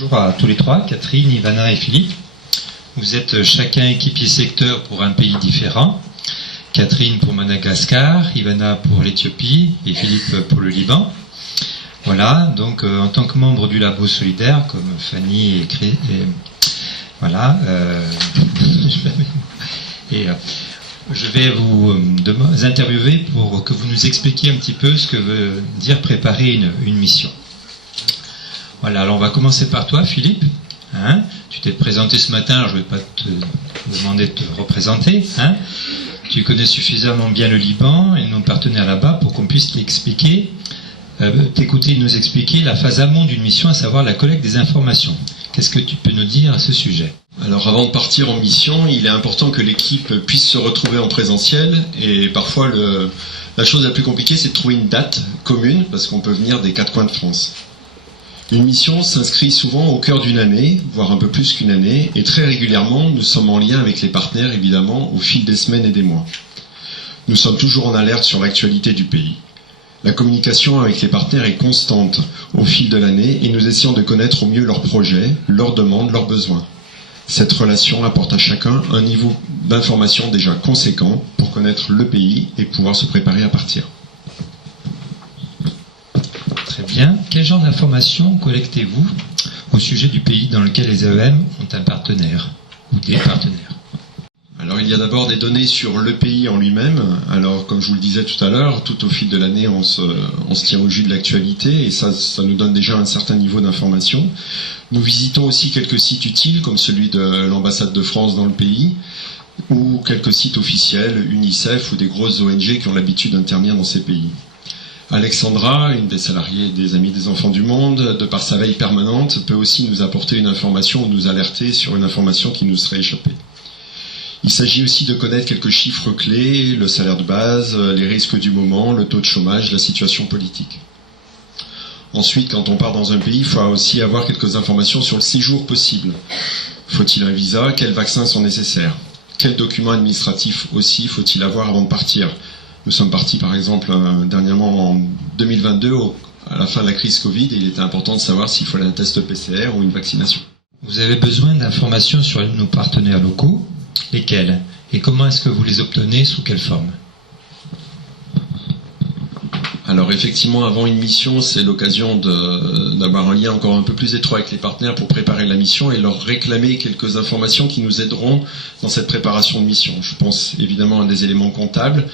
Bonjour à tous les trois, Catherine, Ivana et Philippe. Vous êtes chacun équipier secteur pour un pays différent. Catherine pour Madagascar, Ivana pour l'Éthiopie et Philippe pour le Liban. Voilà, donc en tant que membre du Labo Solidaire, comme Fanny et voilà, je vais vous interviewer pour que vous nous expliquiez un petit peu ce que veut dire préparer une mission. Voilà, alors on va commencer par toi, Philippe. Hein, tu t'es présenté ce matin, alors je ne vais pas te demander de te représenter. Hein. Tu connais suffisamment bien le Liban et nos partenaires là-bas pour qu'on puisse t'écouter et nous expliquer la phase amont d'une mission, à savoir la collecte des informations. Qu'est-ce que tu peux nous dire à ce sujet ? Alors avant de partir en mission, il est important que l'équipe puisse se retrouver en présentiel et parfois la chose la plus compliquée c'est de trouver une date commune parce qu'on peut venir des quatre coins de France. Une mission s'inscrit souvent au cœur d'une année, voire un peu plus qu'une année, et très régulièrement, nous sommes en lien avec les partenaires, évidemment, au fil des semaines et des mois. Nous sommes toujours en alerte sur l'actualité du pays. La communication avec les partenaires est constante au fil de l'année et nous essayons de connaître au mieux leurs projets, leurs demandes, leurs besoins. Cette relation apporte à chacun un niveau d'information déjà conséquent pour connaître le pays et pouvoir se préparer à partir. Très bien. Quel genre d'informations collectez-vous au sujet du pays dans lequel les AEM ont un partenaire ou des partenaires ? Alors il y a d'abord des données sur le pays en lui-même. Alors comme je vous le disais tout à l'heure, tout au fil de l'année on se tient au jus de l'actualité et ça nous donne déjà un certain niveau d'information. Nous visitons aussi quelques sites utiles comme celui de l'ambassade de France dans le pays ou quelques sites officiels, UNICEF ou des grosses ONG qui ont l'habitude d'intervenir dans ces pays. Alexandra, une des salariées des Amis des Enfants du Monde, de par sa veille permanente, peut aussi nous apporter une information ou nous alerter sur une information qui nous serait échappée. Il s'agit aussi de connaître quelques chiffres clés, le salaire de base, les risques du moment, le taux de chômage, la situation politique. Ensuite, quand on part dans un pays, il faut aussi avoir quelques informations sur le séjour possible. Faut-il un visa ? Quels vaccins sont nécessaires ? Quels documents administratifs aussi faut-il avoir avant de partir ? Nous sommes partis par exemple dernièrement en 2022 à la fin de la crise Covid et il était important de savoir s'il fallait un test PCR ou une vaccination. Vous avez besoin d'informations sur nos partenaires locaux. Lesquels ? Et comment est-ce que vous les obtenez ? Sous quelle forme ? Alors effectivement, avant une mission, c'est l'occasion d'avoir un lien encore un peu plus étroit avec les partenaires pour préparer la mission et leur réclamer quelques informations qui nous aideront dans cette préparation de mission. Je pense évidemment à des éléments comptables,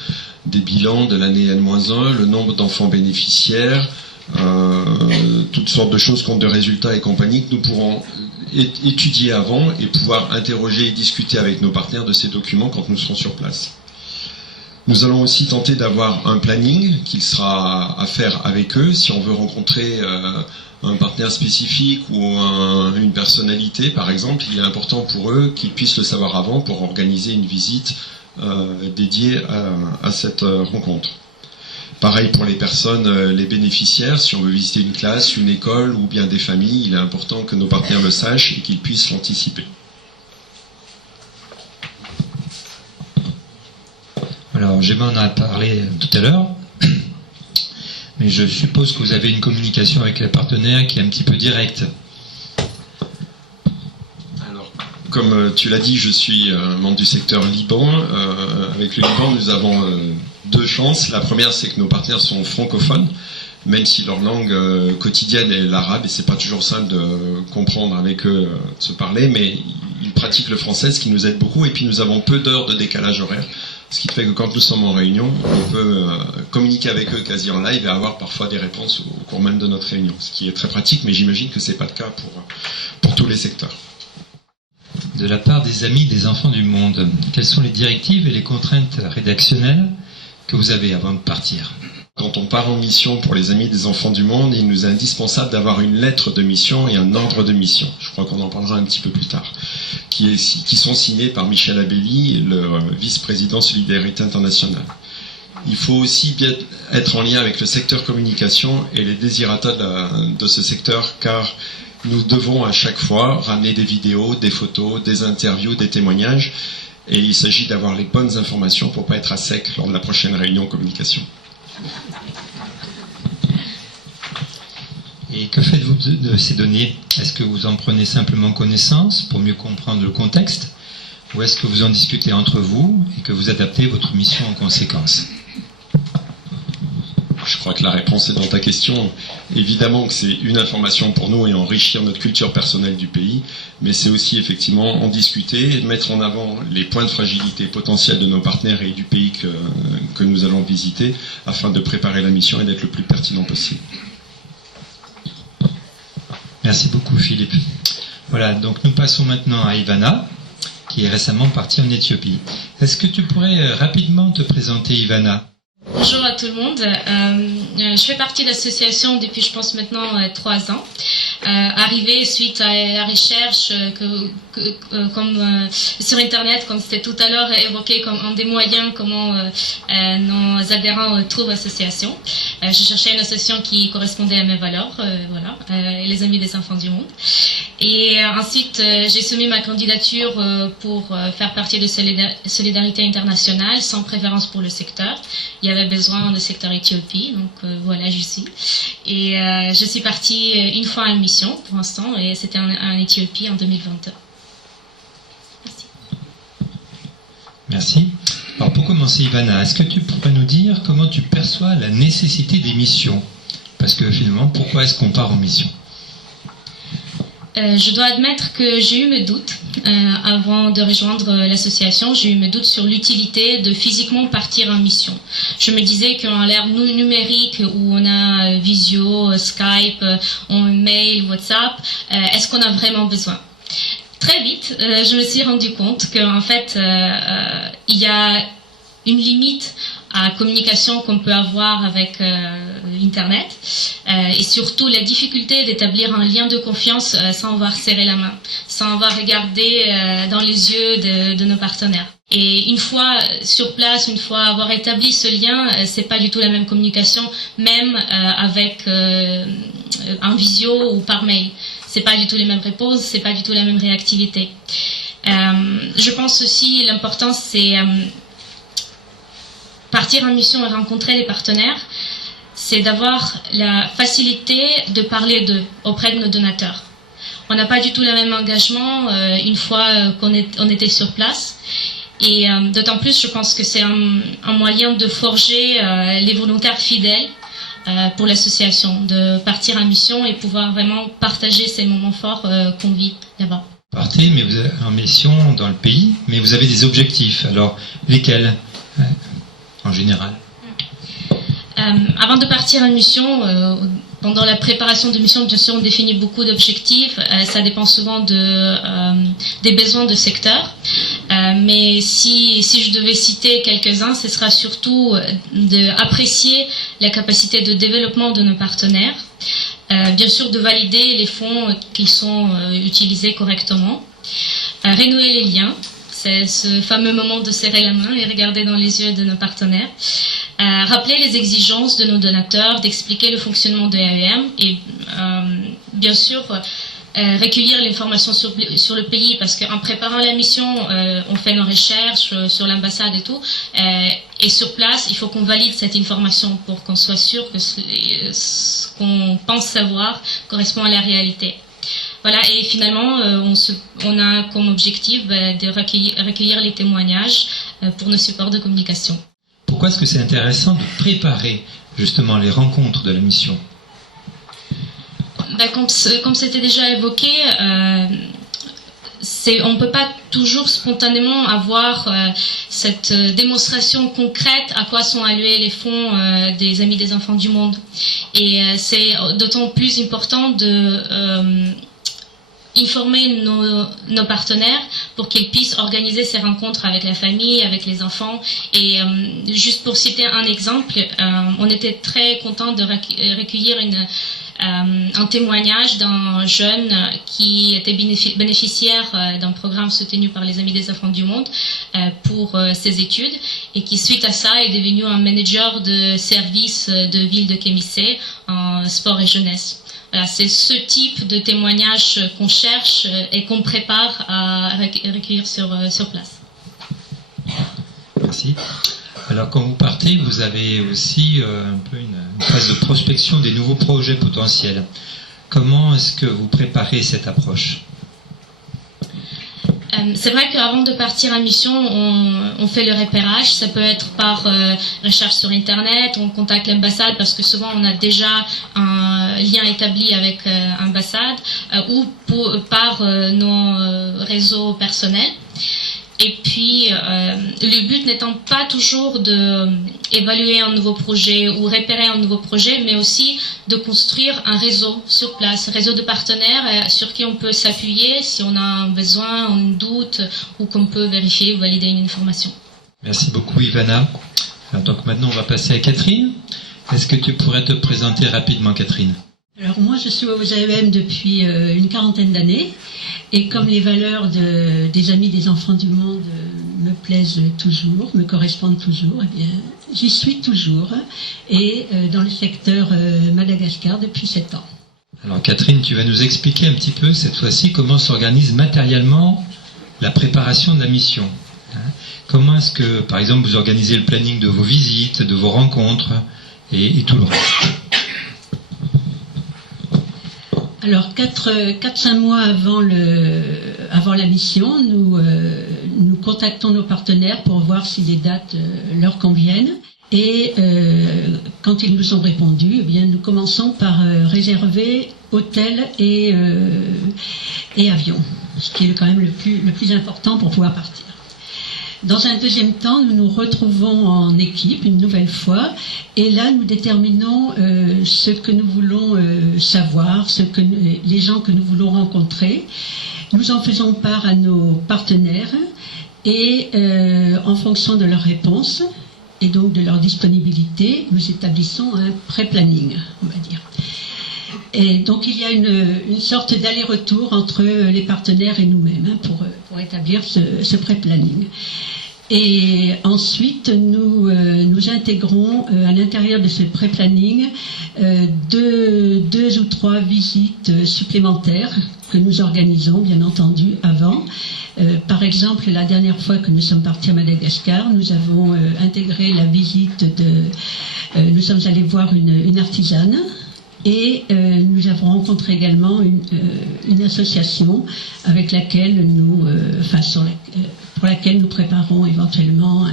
des bilans de l'année N-1, le nombre d'enfants bénéficiaires, toutes sortes de choses, compte de résultats et compagnie que nous pourrons étudier avant et pouvoir interroger et discuter avec nos partenaires de ces documents quand nous serons sur place. Nous allons aussi tenter d'avoir un planning qu'il sera à faire avec eux. Si on veut rencontrer un partenaire spécifique ou une personnalité, par exemple, il est important pour eux qu'ils puissent le savoir avant pour organiser une visite dédiée à cette rencontre. Pareil pour les personnes, les bénéficiaires, si on veut visiter une classe, une école ou bien des familles, il est important que nos partenaires le sachent et qu'ils puissent l'anticiper. Alors, Gemma en a parlé tout à l'heure, mais je suppose que vous avez une communication avec les partenaires qui est un petit peu directe. Alors, comme tu l'as dit, je suis membre du secteur Liban. Avec le Liban, nous avons deux chances. La première, c'est que nos partenaires sont francophones, même si leur langue quotidienne est l'arabe, et c'est pas toujours simple de comprendre avec eux, de se parler, mais ils pratiquent le français, ce qui nous aide beaucoup, et puis nous avons peu d'heures de décalage horaire. Ce qui fait que quand nous sommes en réunion, on peut communiquer avec eux quasi en live et avoir parfois des réponses au cours même de notre réunion. Ce qui est très pratique, mais j'imagine que ce n'est pas le cas pour tous les secteurs. De la part des Amis des Enfants du Monde, quelles sont les directives et les contraintes rédactionnelles que vous avez avant de partir ? Quand on part en mission pour les Amis des Enfants du Monde, il nous est indispensable d'avoir une lettre de mission et un ordre de mission. Je crois qu'on en parlera un petit peu plus tard. Qui sont signés par Michel Abelli, le vice-président Solidarité Internationale. Il faut aussi bien être en lien avec le secteur communication et les désirata de ce secteur, car nous devons à chaque fois ramener des vidéos, des photos, des interviews, des témoignages, et il s'agit d'avoir les bonnes informations pour ne pas être à sec lors de la prochaine réunion communication. Et que faites-vous de ces données? Est-ce que vous en prenez simplement connaissance pour mieux comprendre le contexte? Ou est-ce que vous en discutez entre vous et que vous adaptez votre mission en conséquence? Je crois que la réponse est dans ta question. Évidemment que c'est une information pour nous et enrichir notre culture personnelle du pays, mais c'est aussi effectivement en discuter, mettre en avant les points de fragilité potentiels de nos partenaires et du pays que nous allons visiter, afin de préparer la mission et d'être le plus pertinent possible. Merci beaucoup Philippe. Voilà, donc nous passons maintenant à Ivana, qui est récemment partie en Éthiopie. Est-ce que tu pourrais rapidement te présenter, Ivana? Bonjour à tout le monde. Je fais partie de l'association depuis, je pense maintenant, 3 ans. Arrivée suite à la recherche comme sur Internet, comme c'était tout à l'heure évoqué comme un des moyens comment nos adhérents trouvent l'association. Je cherchais une association qui correspondait à mes valeurs, les Amis des Enfants du Monde. Et ensuite, j'ai soumis ma candidature pour faire partie de Solidarité Internationale, sans préférence pour le secteur. Il y avait besoin de secteur Éthiopie, donc voilà, j'y suis. Et je suis partie une fois en mission pour l'instant, et c'était en Éthiopie en 2022. Merci. Merci. Alors pour commencer, Ivana, est-ce que tu pourrais nous dire comment tu perçois la nécessité des missions? Parce que finalement, pourquoi est-ce qu'on part en mission? Je dois admettre que j'ai eu mes doutes avant de rejoindre l'association. J'ai eu mes doutes sur l'utilité de physiquement partir en mission. Je me disais qu'en l'ère numérique où on a Visio, Skype, mail, WhatsApp, est-ce qu'on a vraiment besoin? Très vite, je me suis rendu compte qu'en fait, il y a une limite à la communication qu'on peut avoir avec Internet et surtout la difficulté d'établir un lien de confiance sans avoir serré la main, sans avoir regardé dans les yeux de nos partenaires. Et une fois sur place, une fois avoir établi ce lien, c'est pas du tout la même communication, même avec en visio ou par mail. C'est pas du tout les mêmes réponses, c'est pas du tout la même réactivité. Je pense aussi l'important c'est partir en mission et rencontrer les partenaires, c'est d'avoir la facilité de parler d'eux auprès de nos donateurs. On n'a pas du tout le même engagement une fois qu'on était sur place. Et d'autant plus, je pense que c'est un moyen de forger les volontaires fidèles pour l'association, de partir en mission et pouvoir vraiment partager ces moments forts qu'on vit là-bas. Partez, mais vous êtes en mission dans le pays, mais vous avez des objectifs. Alors, lesquels en général? Avant de partir en mission, pendant la préparation de mission, bien sûr, on définit beaucoup d'objectifs. Ça dépend souvent des besoins de secteur. Mais si je devais citer quelques-uns, ce sera surtout d'apprécier la capacité de développement de nos partenaires. Bien sûr, de valider les fonds qui sont utilisés correctement. Renouer les liens. C'est ce fameux moment de serrer la main et regarder dans les yeux de nos partenaires. Rappeler les exigences de nos donateurs, d'expliquer le fonctionnement de l'AEM et bien sûr recueillir l'information sur le pays, parce qu'en préparant la mission, on fait nos recherches sur l'ambassade et tout, et sur place, il faut qu'on valide cette information pour qu'on soit sûr que ce qu'on pense savoir correspond à la réalité. Voilà, et finalement, on a comme objectif de recueillir les témoignages pour nos supports de communication. Pourquoi est-ce que c'est intéressant de préparer justement les rencontres de la mission? Comme c'était déjà évoqué, on ne peut pas toujours spontanément avoir cette démonstration concrète à quoi sont alloués les fonds des Amis des Enfants du Monde. Et c'est d'autant plus important de informer nos partenaires pour qu'ils puissent organiser ces rencontres avec la famille, avec les enfants. Et juste pour citer un exemple, on était très contents de recueillir un témoignage d'un jeune qui était bénéficiaire d'un programme soutenu par les Amis des Enfants du Monde pour ses études et qui, suite à ça, est devenu un manager de service de ville de Kémissé en sport et jeunesse. Voilà, c'est ce type de témoignage qu'on cherche et qu'on prépare à recueillir sur place. Merci. Alors, quand vous partez, vous avez aussi un peu une phase de prospection des nouveaux projets potentiels. Comment est-ce que vous préparez cette approche ? C'est vrai qu'avant de partir en mission, on fait le repérage. Ça peut être par recherche sur Internet, on contacte l'ambassade parce que souvent on a déjà un lien établi avec l'ambassade ou par nos réseaux personnels. Et puis, le but n'étant pas toujours d'évaluer un nouveau projet ou repérer un nouveau projet, mais aussi de construire un réseau sur place, un réseau de partenaires sur qui on peut s'appuyer si on a un besoin, un doute ou qu'on peut vérifier ou valider une information. Merci beaucoup Ivana. Donc maintenant on va passer à Catherine. Est-ce que tu pourrais te présenter rapidement, Catherine ? Alors moi je suis aux AEM depuis une quarantaine d'années et comme les valeurs des Amis des Enfants du Monde me plaisent toujours, me correspondent toujours, eh bien j'y suis toujours et dans le secteur Madagascar depuis 7 ans. Alors Catherine, tu vas nous expliquer un petit peu cette fois-ci comment s'organise matériellement la préparation de la mission. Comment est-ce que, par exemple, vous organisez le planning de vos visites, de vos rencontres et tout le reste ? Alors 4-5 mois avant la mission, nous contactons nos partenaires pour voir si les dates leur conviennent. Et quand ils nous ont répondu, eh bien, nous commençons par réserver hôtel et avion, ce qui est quand même le plus important pour pouvoir partir. Dans un deuxième temps, nous nous retrouvons en équipe une nouvelle fois et là nous déterminons ce que nous voulons savoir, les gens que nous voulons rencontrer. Nous en faisons part à nos partenaires et en fonction de leurs réponses et donc de leur disponibilité, nous établissons un pré-planning, on va dire. Et donc il y a une sorte d'aller-retour entre les partenaires et nous-mêmes pour établir ce pré-planning. Et ensuite nous intégrons à l'intérieur de ce pré-planning deux ou trois visites supplémentaires que nous organisons bien entendu avant. Par exemple, la dernière fois que nous sommes partis à Madagascar, nous avons intégré la visite nous sommes allés voir une artisane. Et nous avons rencontré également une association avec laquelle pour laquelle nous préparons éventuellement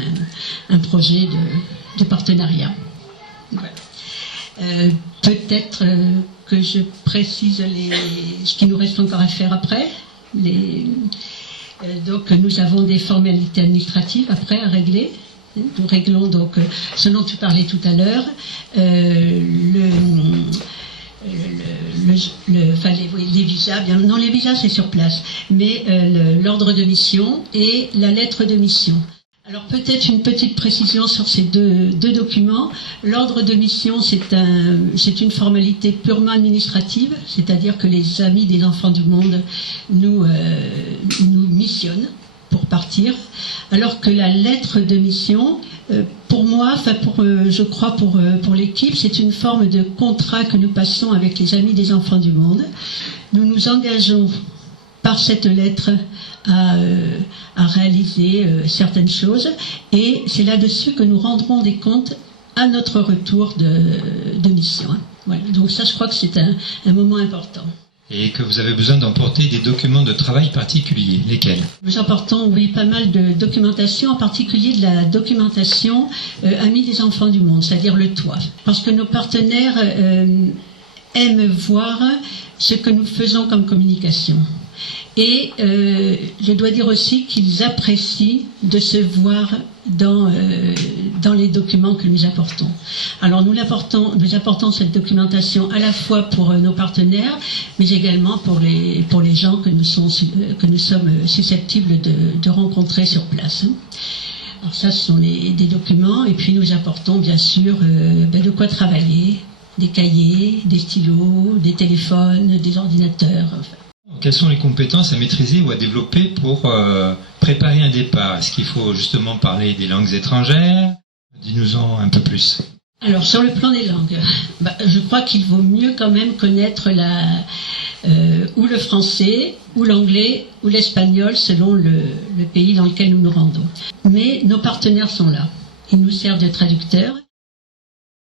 un projet de partenariat. Voilà. Peut-être que je précise ce qui nous reste encore à faire après. Donc nous avons des formalités administratives après à régler. Nous réglons donc ce dont tu parlais tout à l'heure, les visas, non les visas c'est sur place, mais l'ordre de mission et la lettre de mission. Alors peut-être une petite précision sur ces deux documents. L'ordre de mission c'est une formalité purement administrative, c'est-à-dire que les Amis des Enfants du Monde nous missionnent pour partir, alors que la lettre de mission, pour moi, je crois pour l'équipe, c'est une forme de contrat que nous passons avec les Amis des Enfants du Monde. Nous nous engageons par cette lettre à réaliser certaines choses, et c'est là-dessus que nous rendrons des comptes à notre retour de mission. Voilà. Donc ça, je crois que c'est un moment important. Et que vous avez besoin d'emporter des documents de travail particuliers. Lesquels ? Nous emportons, oui, pas mal de documentation, en particulier de la documentation Amis des Enfants du Monde, c'est-à-dire le toit. Parce que nos partenaires aiment voir ce que nous faisons comme communication. Et je dois dire aussi qu'ils apprécient de se voir dans les documents que nous apportons. Alors nous apportons cette documentation à la fois pour nos partenaires, mais également pour les gens que nous sommes susceptibles de rencontrer sur place. Alors ça, ce sont des documents, et puis nous apportons bien sûr de quoi travailler, des cahiers, des stylos, des téléphones, des ordinateurs. Enfin. Quelles sont les compétences à maîtriser ou à développer pour préparer un départ ? Est-ce qu'il faut justement parler des langues étrangères ? Dis-nous-en un peu plus. Alors, sur le plan des langues, je crois qu'il vaut mieux quand même connaître ou le français, ou l'anglais, ou l'espagnol, selon le pays dans lequel nous nous rendons. Mais nos partenaires sont là. Ils nous servent de traducteurs.